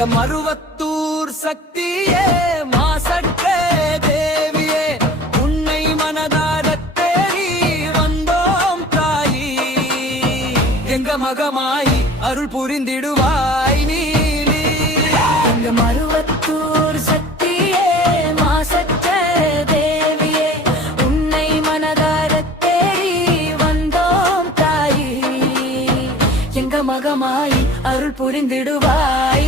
எங்க மருவத்தூர் சக்தியே மாசற்ற தேவியே உன்னை மனதார தேடி வந்தோம் தாயி எங்க மகமாய் அருள் புரிந்திடுவாய் நீலி எங்க மருவத்தூர் சக்தியே மாசற்ற தேவியே உன்னை மனதார தேடி வந்தோம் தாயி எங்க மகமாய் அருள் புரிந்திடுவாய்